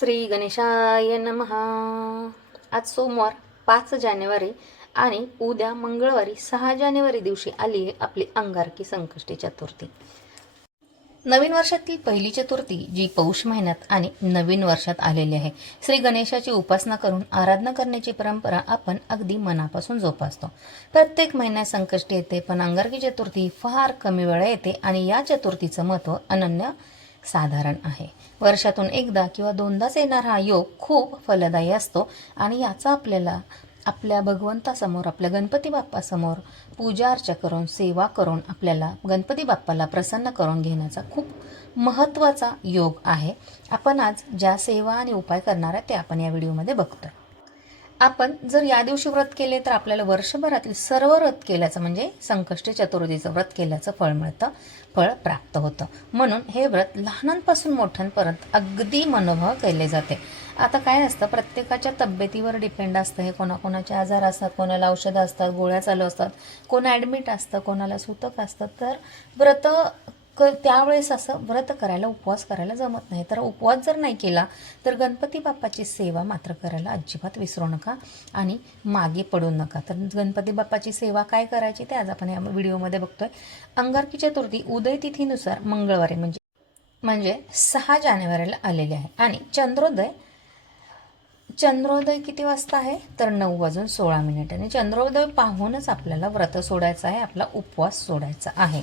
श्री गणेशाय नमहा आज सोमवार पाच जानेवारी आणि उद्या मंगळवारी सहा जानेवारी दिवशी आली आहे आपली अंगारकी संकष्टी चतुर्थी. नवीन वर्षातील पहिली चतुर्थी जी पौष महिन्यात आणि नवीन वर्षात आलेली आहे. श्री गणेशाची उपासना करून आराधना करण्याची परंपरा आपण अगदी मनापासून जोपासतो. प्रत्येक महिन्यात संकष्टी येते पण अंगारकी चतुर्थी फार कमी वेळा येते आणि या चतुर्थीचं महत्त्व अनन्य साधारण आहे. वर्षातून एकदा किंवा दोनदाच येणारा हा योग खूप फलदायी असतो आणि याचा आपल्याला आपल्या भगवंतासमोर आपल्या गणपती बाप्पासमोर पूजा अर्चा करून सेवा करून आपल्याला गणपती बाप्पाला प्रसन्न करून घेण्याचा खूप महत्त्वाचा योग आहे. आपण आज ज्या सेवा आणि उपाय करणार आहे ते आपण या व्हिडिओमध्ये बघतो आपण जर या दिवशी व्रत केले तर आपल्याला वर्षभरातील सर्व व्रत केल्याचं म्हणजे संकष्टी चतुर्थीचं व्रत केल्याचं फळ मिळतं फळ प्राप्त होतं. म्हणून हे व्रत लहानांपासून मोठ्यांपर्यंत अगदी मनोभाव केले जाते. आता काय असतं प्रत्येकाच्या तब्येतीवर डिपेंड असतं. हे कोणाकोणाचे आजार असतात कोणाला औषधं असतात गोळ्या चालू असतात कोण ॲडमिट असतं कोणाला सूतक असतं. तर व्रत क त्यावेळेस असं व्रत करायला उपवास करायला जमत नाही. तर उपवास जर नाही केला तर गणपती बाप्पाची सेवा मात्र करायला अजिबात विसरू नका आणि मागे पडू नका. तर गणपती बाप्पाची सेवा काय करायची ते आज आपण या व्हिडिओमध्ये बघतोय. अंगारकी चतुर्थी उदय तिथीनुसार मंगळवारी म्हणजे म्हणजे सहा जानेवारीला आलेले आहे. आणि चंद्रोदय चंद्रोदय किती वाजता आहे? तर नऊ वाजून सोळा मिनिट. आणि चंद्रोदय पाहूनच आपल्याला व्रत सोडायचं आहे आपला उपवास सोडायचा आहे.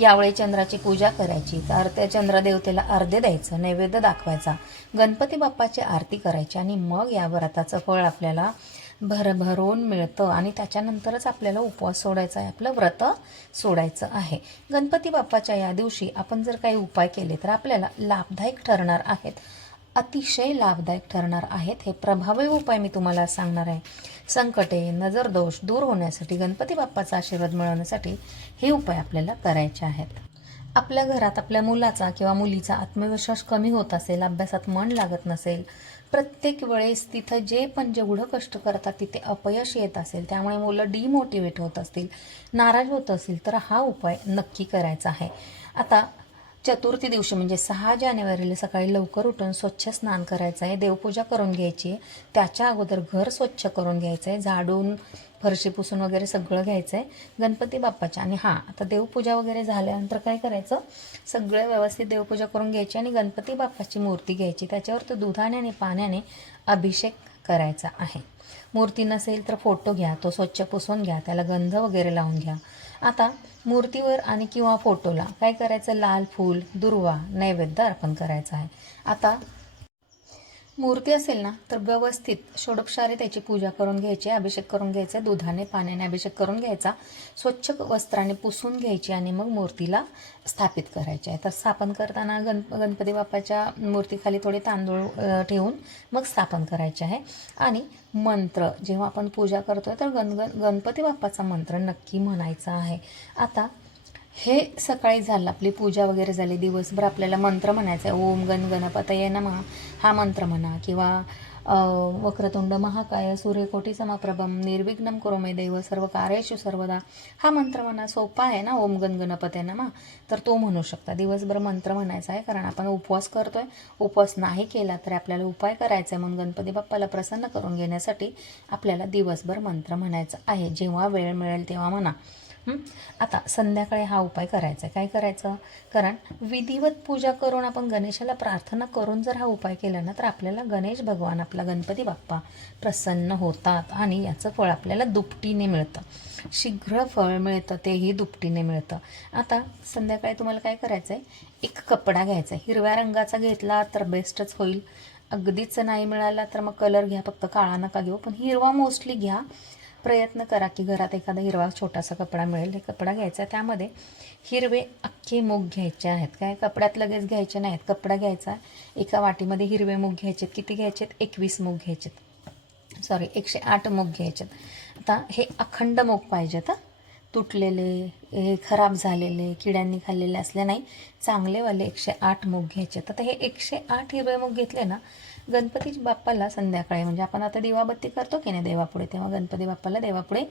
यावेळी चंद्राची पूजा करायची तर त्या चंद्रदेवतेला अर्धे द्यायचं नैवेद्य दाखवायचा गणपती बाप्पाची आरती करायची आणि मग या व्रताचं फळ आपल्याला भरभरून मिळतं. आणि त्याच्यानंतरच आपल्याला उपवास सोडायचा आहे आपलं व्रत सोडायचं आहे. गणपती बाप्पाच्या या दिवशी आपण जर काही उपाय केले तर आपल्याला लाभदायक ठरणार आहेत. अतिशय लाभदायक ठरणार आहेत हे प्रभावी उपाय मी तुम्हाला सांगणार आहे. संकटे नजरदोष दूर होण्यासाठी गणपती बाप्पाचा आशीर्वाद मिळवण्यासाठी हे उपाय आपल्याला करायचे आहेत. आपल्या घरात आपल्या मुलाचा किंवा मुलीचा आत्मविश्वास कमी होत असेल अभ्यासात मन लागत नसेल प्रत्येक वेळेस तिथं जे पण जेवढं कष्ट करतात तिथे अपयश येत असेल त्यामुळे मुलं डिमोटिवेट होत असतील नाराज होत असतील तर हा उपाय नक्की करायचा आहे. आता चतुर्थी दिवशी म्हणजे सहा जानेवारीला सकाळी लवकर उठून स्वच्छ स्नान करायचं आहे देवपूजा करून घ्यायची आहे. त्याच्या अगोदर घर स्वच्छ करून घ्यायचं आहे झाडून फरशी पुसून वगैरे सगळं घ्यायचं आहे गणपती बाप्पाच्या. आणि हां आता देवपूजा वगैरे झाल्यानंतर काय करायचं? सगळं व्यवस्थित देवपूजा करून घ्यायची आणि गणपती बाप्पाची मूर्ती घ्यायची. त्याच्यावर तो दुधाने आणि पाण्याने अभिषेक करायचा आहे. मूर्ती नसेल तर फोटो घ्या तो स्वच्छ पुसून घ्या त्याला गंध वगैरे लावून घ्या. आता मूर्तीवर आणि किंवा फोटोला काय करायचं? लाल फूल दुर्वा नैवेद्य अर्पण करायचा आहे. आता मूर्ती असेल ना तर व्यवस्थित षोडपशारे त्याची पूजा करून घ्यायची अभिषेक करून घ्यायचा दुधाने पाण्याने अभिषेक करून घ्यायचा स्वच्छ वस्त्राने पुसून घ्यायची आणि मग मूर्तीला स्थापित करायचे आहे. तर स्थापन करताना गण गणपती बाप्पाच्या मूर्तीखाली थोडे तांदूळ ठेवून मग स्थापन करायचे आहे. आणि मंत्र जेव्हा आपण पूजा करतोय तर गण गण गणपती बाप्पाचा मंत्र नक्की म्हणायचा आहे. आता हे सकाळी झालं. आपली पूजा वगैरे झाली. दिवसभर आपल्याला मंत्र म्हणायचा आहे. ओम गण गणपतये नमः. हा मंत्र म्हणा किंवा वक्रतुंड महाकाय सूर्यकोटी समप्रभम निर्विघ्नम कुरु देव सर्व कार्येषु सर्वदा. हा मंत्र म्हणा सोपा आहे ना? ओम गण गणपते नमा. तर तो म्हणू शकता. दिवसभर मंत्र म्हणायचा आहे. कारण आपण उपवास करतो आहे उपवास नाही केला तर आपल्याला उपाय करायचा आहे. म्हणून गणपती बाप्पाला प्रसन्न करून घेण्यासाठी आपल्याला दिवसभर मंत्र म्हणायचं आहे. जेव्हा वेळ मिळेल तेव्हा म्हणा. आता संध्याकाळी हा उपाय करायचा. आहे काय करायचं? कारण विधिवत पूजा करून आपण गणेशाला प्रार्थना करून जर हा उपाय केला ना तर आपल्याला गणेश भगवान आपला गणपती बाप्पा प्रसन्न होतात आणि याचं फळ आपल्याला दुपटीने मिळतं. शीघ्र फळ मिळतं तेही दुपटीने मिळतं. आता संध्याकाळी तुम्हाला काय करायचं आहे एक कपडा घ्यायचा. आहे हिरव्या रंगाचा घेतला तर बेस्टच होईल. अगदीच नाही मिळाला तर मग कलर घ्या फक्त काळा नका घेऊ. पण हिरवा मोस्टली घ्या. प्रयत्न करा की घरात एखादा हिरवा छोटासा कपडा मिळेल. हे कपडा घ्यायचा त्यामध्ये हिरवे अख्खे मूग घ्यायचे आहेत. काय? कपड्यात लगेच घ्यायचे नाहीत. कपडा घ्यायचा एका वाटीमध्ये हिरवे मूग घ्यायचेत. किती घ्यायचेत? एकवीस मूग घ्यायचेत. सॉरी एकशे आठ मूग घ्यायचेत. आता हे अखंड मूग पाहिजेत तुटलेले हे खराब झालेले किड्यांनी खाल्लेले असले नाही. चांगलेवाले एकशे आठ मूग घ्यायचे तर हे एकशे आठ हिरवे मूग घेतले ना गणपती बाप्पाला संध्याकाळी म्हणजे आपण आता दिवाबत्ती करतो की नाही देवापुढे तेव्हा गणपती बाप्पाला देवापुढे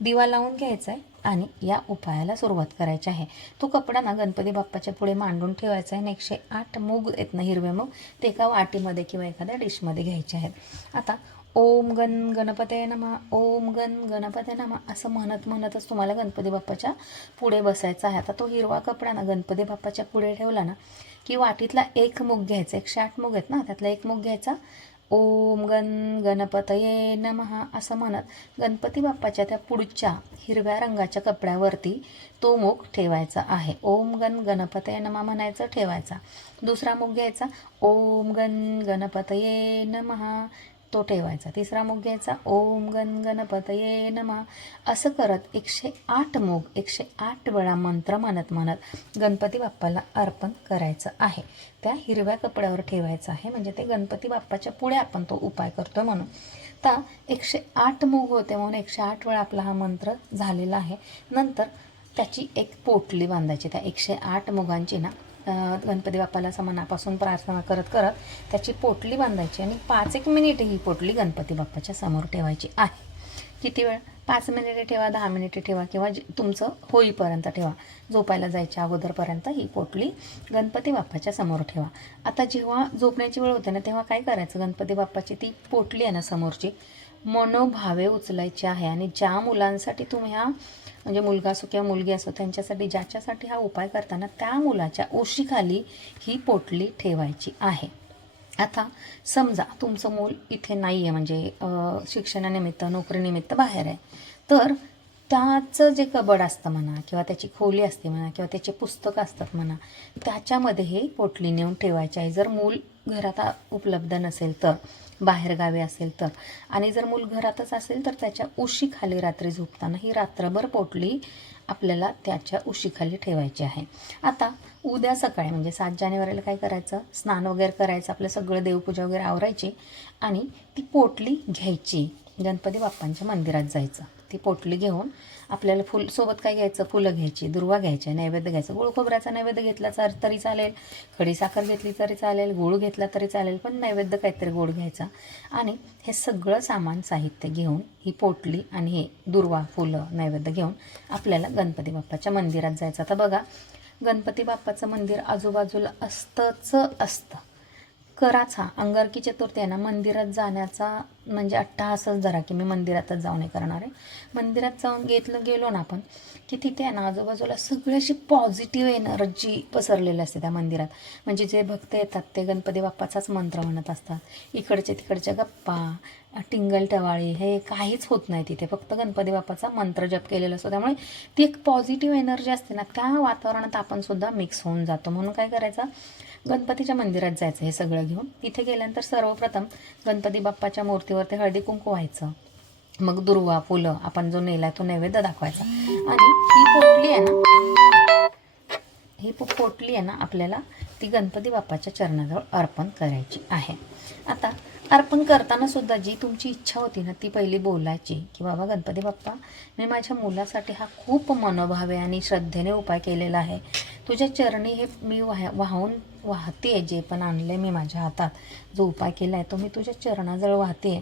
दिवा लावून घ्यायचा आहे आणि या उपायाला सुरुवात करायची आहे. तो कपडा ना गणपती बाप्पाच्या पुढे मांडून ठेवायचा आहे आणि एकशे आठ मूग आहेत ना हिरवे मूग ते एका वाटीमध्ये किंवा एखाद्या डिशमध्ये घ्यायचे आहेत. आता ओम गण गणपते नमा ओम गण गणपते नमा असं म्हणत म्हणतच तुम्हाला गणपती बाप्पाच्या पुढे बसायचं आहे. आता तो हिरवा कपडा ना गणपती बाप्पाच्या पुढे ठेवला ना की वाटीतला एक मूग घ्यायचा एकशे आठ मूग आहेत ना त्यातला एक मूग घ्यायचा. ओम गण गणपतये नमहा असं म्हणत गणपती बाप्पाच्या त्या पुढच्या हिरव्या रंगाच्या कपड्यावरती तो मूग ठेवायचा आहे. ओम गण गणपतये नमा म्हणायचं ठेवायचा. दुसरा मूग घ्यायचा. ओम गण गणपतये नमः. तो ठेवायचा. तिसरा मूग घ्यायचा. ओम गण गणपतये नमा. असं करत एकशे आठ मूग एकशे आठ वेळा मंत्र म्हणत म्हणत गणपती बाप्पाला अर्पण करायचं आहे. त्या हिरव्या कपड्यावर ठेवायचं आहे. म्हणजे ते गणपती बाप्पाच्या पुढे आपण तो उपाय करतोय म्हणून. तर एकशे आठ मूग होते म्हणून एकशे आठ वेळा आपला हा मंत्र झालेला आहे. नंतर त्याची एक पोटली बांधायची. त्या एकशे आठ मुगांची ना गणपती बाप्पाला असं मनापासून प्रार्थना करत करत त्याची पोटली बांधायची आणि पाच एक मिनिट ही पोटली गणपती बाप्पाच्या समोर ठेवायची आहे. किती वेळ? पाच मिनिटे ठेवा दहा मिनिटे ठेवा किंवा तुमचं होईपर्यंत ठेवा. झोपायला जायच्या अगोदरपर्यंत ही पोटली गणपती बाप्पाच्या समोर ठेवा. आता जेव्हा झोपण्याची वेळ होते ना तेव्हा काय करायचं? गणपती बाप्पाची ती पोटली आहे ना समोरची मनोभावे उचलायची आहे आणि ज्या मुलांसाठी तुम्ही ह्या म्हणजे मुलगा असो किंवा मुलगी असो त्यांच्यासाठी ज्याच्यासाठी हा उपाय करताना त्या मुलाच्या ओशीखाली ही पोटली ठेवायची आहे. आता समजा तुमचं मूल इथे नाही आहे म्हणजे शिक्षणानिमित्त नोकरीनिमित्त बाहेर आहे. तर त्याचं जे कबड असतं म्हणा किंवा त्याची खोली असते म्हणा किंवा त्याचे पुस्तकं असतात म्हणा त्याच्यामध्ये हे पोटली नेऊन ठेवायची आहे. जर मूल घरात उपलब्ध नसेल तर बाहेरगावी असेल तर. आणि जर मूल घरातच असेल तर त्याच्या उशीखाली रात्री झोपताना ही रात्रभर पोटली आपल्याला त्याच्या उशीखाली ठेवायची आहे. आता उद्या सकाळी म्हणजे सात जानेवारीला काय करायचं? स्नान वगैरे करायचं आपलं सगळं देवपूजा वगैरे आवरायची आणि ती पोटली घ्यायची. गणपती बाप्पांच्या मंदिरात जायचं. ती पोटली घेऊन आपल्याला फुल सोबत काय घ्यायचं? फुलं घ्यायची दुर्वा घ्यायची नैवेद्य घ्यायचं. गुळ खोबऱ्याचा नैवेद्य घेतला तर तरी चालेल खडी साखर घेतली तरी चालेल गुळ घेतला तरी चालेल पण नैवेद्य काहीतरी गोड घ्यायचा. आणि हे सगळं सामान साहित्य घेऊन ही पोटली आणि हे दुर्वा फुलं नैवेद्य घेऊन आपल्याला गणपती बाप्पाच्या मंदिरात जायचं. आता बघा गणपती बाप्पाचं मंदिर आजूबाजूला असतंच असतं. कराचा अंगारकी चतुर्थी आहे ना मंदिरात जाण्याचा म्हणजे अट्टाहासच धरा की मी मंदिरातच जाऊन हे करणार आहे. मंदिरात जाऊन घेतलं गेलो ना आपण की तिथे आहे ना आजूबाजूला सगळी अशी पॉझिटिव्ह एनर्जी पसरलेली असते त्या मंदिरात. म्हणजे जे भक्त येतात ते गणपती बाप्पाचाच मंत्र म्हणत असतात. इकडच्या तिकडच्या गप्पा टिंगल टवाळी हे काहीच होत नाही तिथे. फक्त गणपती बाप्पाचा मंत्र जप केलेला असतो. त्यामुळे ती एक पॉझिटिव्ह एनर्जी असते ना त्या वातावरणात आपण सुद्धा मिक्स होऊन जातो. म्हणून काय करायचं? गणपतीच्या मंदिरात जायचं हे सगळं घेऊन. तिथे गेल्यानंतर सर्वप्रथम गणपती बाप्पाच्या मूर्तीवरती हळदी कुंकू व्हायचं. मग दुर्वा फुलं आपण जो नेला तो नैवेद्य दाखवायचा. आणि ही पोटली आहे ना ही पोटली आहे ना आपल्याला ती गणपती बाप्पाच्या चरणाजवळ अर्पण करायची आहे. आता अर्पण करताना सुद्धा जी तुमची इच्छा होती ना ती पहिली बोलायची की बाबा गणपती बाप्पा मी माझ्या मुलासाठी हा खूप मनोभावे आणि श्रद्धेने उपाय केलेला आहे. तुझ्या चरणी हे मी वाह वाहून वाहते आहे जे पण आणले मी माझ्या हातात. जो उपाय केला आहे तो मी तुझ्या चरणाजवळ वाहते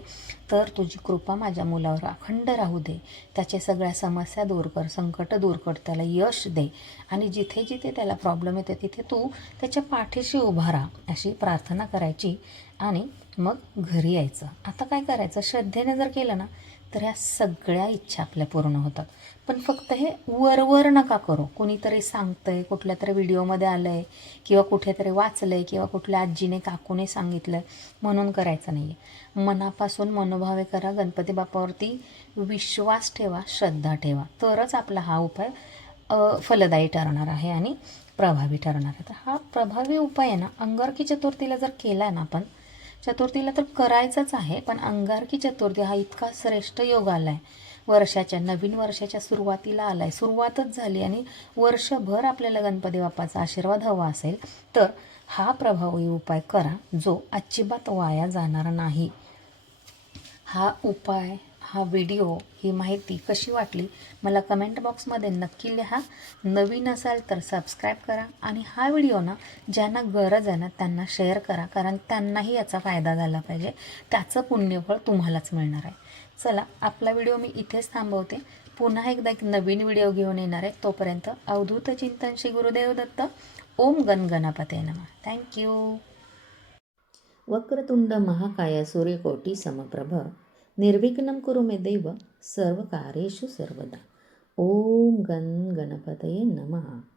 तर तुझी कृपा माझ्या मुलावर अखंड राहू दे. त्याच्या सगळ्या समस्या दूर कर. संकट दूर कर. त्याला यश दे. आणि जिथे जिथे त्याला प्रॉब्लेम येते तिथे तू त्याच्या पाठीशी उभा राहा. अशी प्रार्थना करायची. आणि मग घरी यायचं. आता काय करायचं? श्रद्धेने जर केलं ना तर ह्या सगळ्या इच्छा आपल्या पूर्ण होतात. पण फक्त हे वरवर नका करू. कोणीतरी सांगतंय कुठल्या तरी व्हिडिओमध्ये आलं आहे किंवा कुठेतरी वाचलं आहे किंवा कुठल्या आजीने काकूने सांगितलं म्हणून करायचं नाही आहे मनापासून मनोभावे करा. गणपती बाप्पावरती विश्वास ठेवा श्रद्धा ठेवा. तरच आपला हा उपाय फलदायी ठरणार आहे आणि प्रभावी ठरणार आहे. तर हा प्रभावी उपाय आहे ना अंगारकी चतुर्थीला जर केला ना आपण चतुर्थीला तर करायचंच आहे पण अंगारकी चतुर्थी हा इतका श्रेष्ठ योग आला आहे वर्षाच्या नवीन वर्षाच्या सुरुवातीला आला आहे सुरुवातच झाली आणि वर्षभर आपल्याला गणपती बाप्पाचा आशीर्वाद हवा असेल तर हा प्रभावी उपाय करा जो अजिबात वाया जाणार नाही. हा उपाय हा व्हिडिओ ही माहिती कशी वाटली मला कमेंट बॉक्समध्ये नक्की लिहा. नवीन असाल तर सबस्क्राईब करा आणि हा व्हिडिओ ना ज्यांना गरज आहे ना त्यांना शेअर करा. कारण त्यांनाही याचा फायदा झाला पाहिजे. त्याचं पुण्यफळ तुम्हालाच मिळणार आहे. चला आपला व्हिडिओ मी इथेच थांबवते. पुन्हा एकदा एक नवीन व्हिडिओ घेऊन येणार आहे. तोपर्यंत अवधूत चिंतन श्री गुरुदेव दत्त. ओम गण गणपते नमः. थँक्यू वक्रतुंड महाकाय सूर्यकोटी समप्रभ. निर्विघ्नं कुरु मे देव सर्व कार्येषु सर्वदा। ओम गण गणपतये नमः।